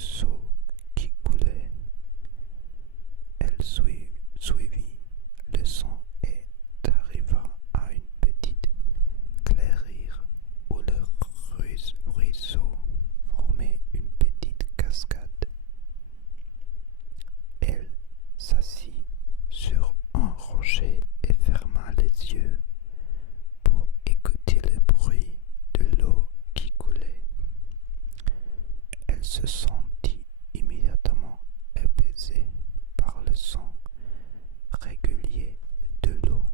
ruisseau qui coulait. Elle suivit le son et arriva à une petite clairière où le ruisseau formait une petite cascade. Elle s'assit sur un rocher et ferma les yeux pour écouter le bruit de l'eau qui coulait. Elle se sentit immédiatement apaisée par le son régulier de l'eau.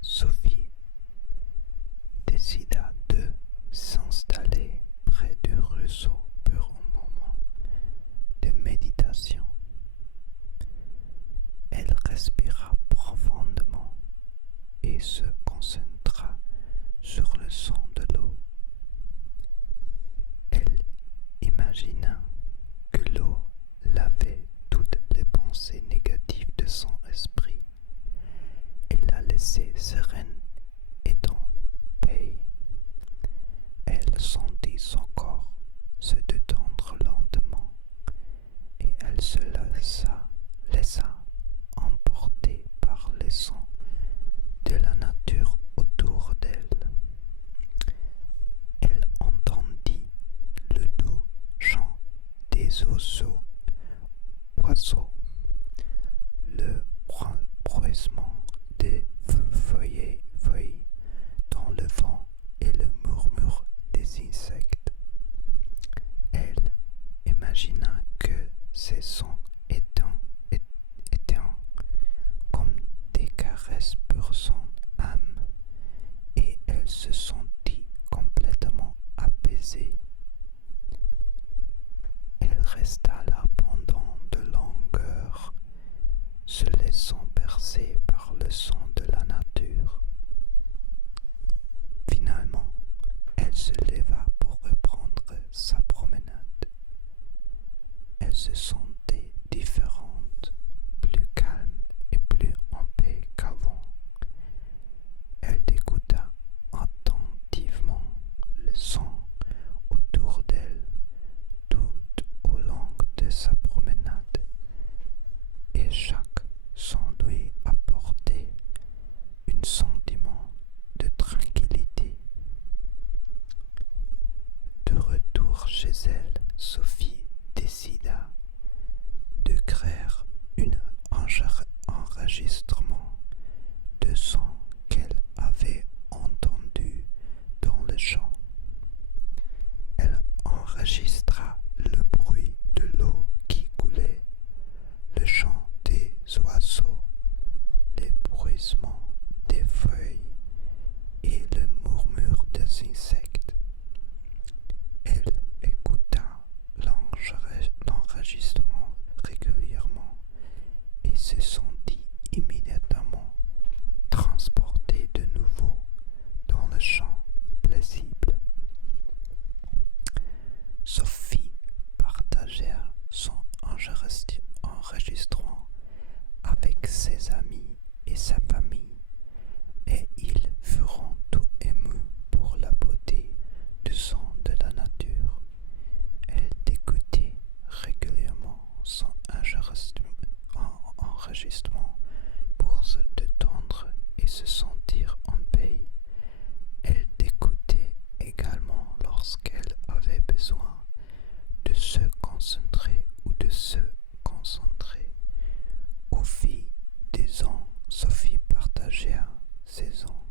Sophie décida de s'installer près du ruisseau pour un moment de méditation. Elle respira profondément et se concentra sur le son de l'eau. Elle imagina que l'eau lavait toutes les pensées négatives de son esprit et la laissait sereine et en paix. Elle sentit son corps se détendre lentement et elle se laissa emporter par les sons de la nature autour d'elle. Elle entendit le doux chant des oiseaux, le bruissement des feuilles dans le vent et le murmure des insectes. Elle imagina que ces sons étaient comme des caresses pour son âme et elle se sentit complètement apaisée. Elle resta là pendant de longues heures, se laissant bercer par le son de la nature. Finalement, elle se leva pour reprendre sa promenade. Elle se sentait différente, plus calme et plus en paix qu'avant. Elle écouta attentivement le son autour d'elle tout au long de sa promenade et chaque son lui apportait un sentiment de tranquillité. De retour chez elle, Sophie décida de créer un enregistrement de sons qu'elle avait entendus dans le champ. Elle enregistra le bruit de l'eau qui coulait, le chant des oiseaux, les bruissements des feuilles et le murmure des insectes. Elle écouta l'enregistrement régulièrement et se sentit immédiatement transportée de nouveau dans le champ paisible. Sophie partagea son enregistrement avec ses amis et sa famille, et ils furent tout émus pour la beauté du son de la nature. Elle écoutait régulièrement son enregistrement pour se détendre et se sentir en paix. Elle écoutait également lorsqu'elle avait besoin de se concentrer ou de se concentrer. Au fil des ans, Sophie partagea ses ans.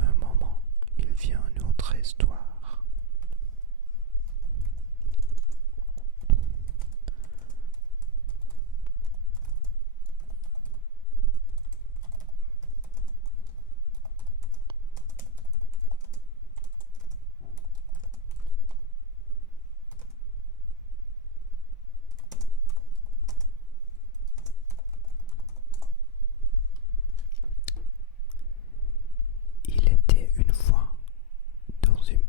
Un moment, il vient une autre histoire. Il était une fois dans une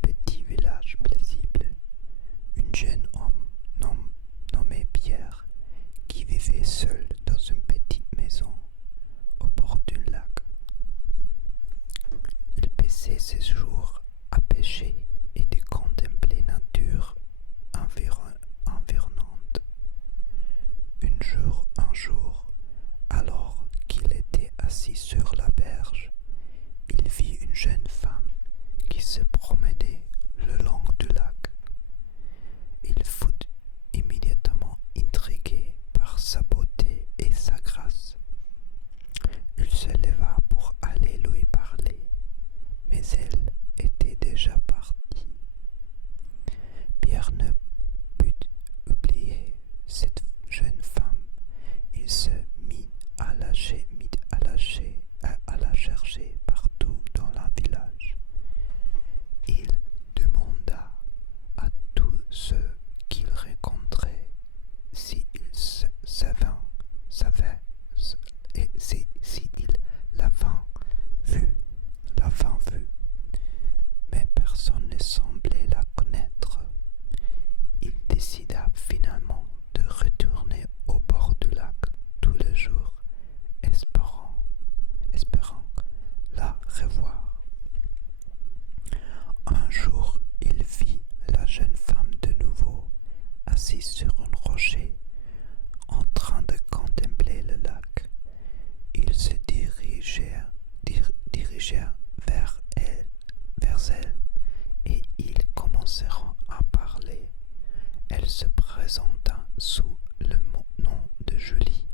présenta sous le nom de Julie,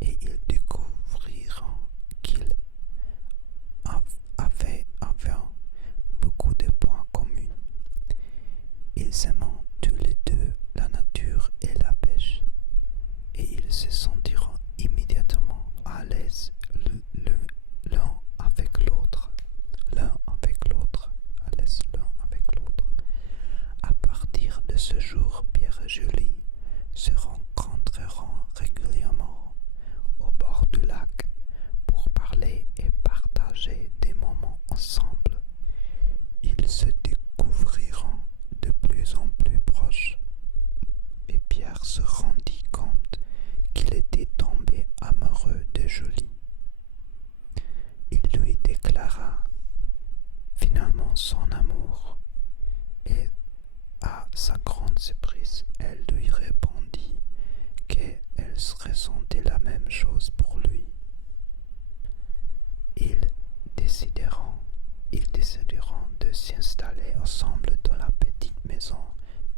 et ils découvriront qu'ils avaient beaucoup de points communs. Ils aimaient tous les deux la nature et la pêche, et ils se sentiront immédiatement à l'aise l'un avec l'autre. À l'aise l'un avec l'autre. À partir de ce jour, Pierre et Julie se rencontreront régulièrement au bord du lac pour parler et partager des moments ensemble. Ils se découvriront de plus en plus proches, et Pierre se rendit compte qu'il était tombé amoureux de Julie. Il lui déclara finalement son amour, et à sa grande surprise, elle lui répondit qu'elle ressentait la même chose pour lui. Ils décideront de s'installer ensemble dans la petite maison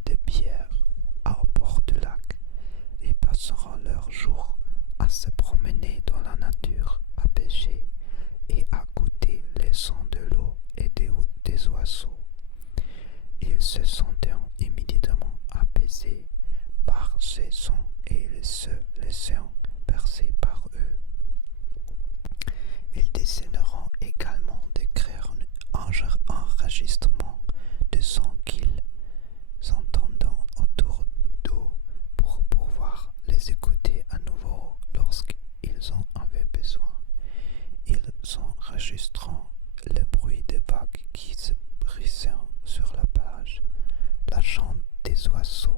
de Pierre au bord du lac, et passeront leurs jours à se promener dans la nature, à pêcher et à goûter les sons de l'eau et des oiseaux. Ils se sentirent immédiatement apaisés par ces sons et ils se laissèrent bercer par eux. Ils décideront également de créer un enregistrement de sons qu'ils entendent autour d'eux pour pouvoir les écouter à nouveau lorsqu'ils en avaient besoin. Ils enregistreront le bruit des vagues qui se brisaient sur la plage, la chante des oiseaux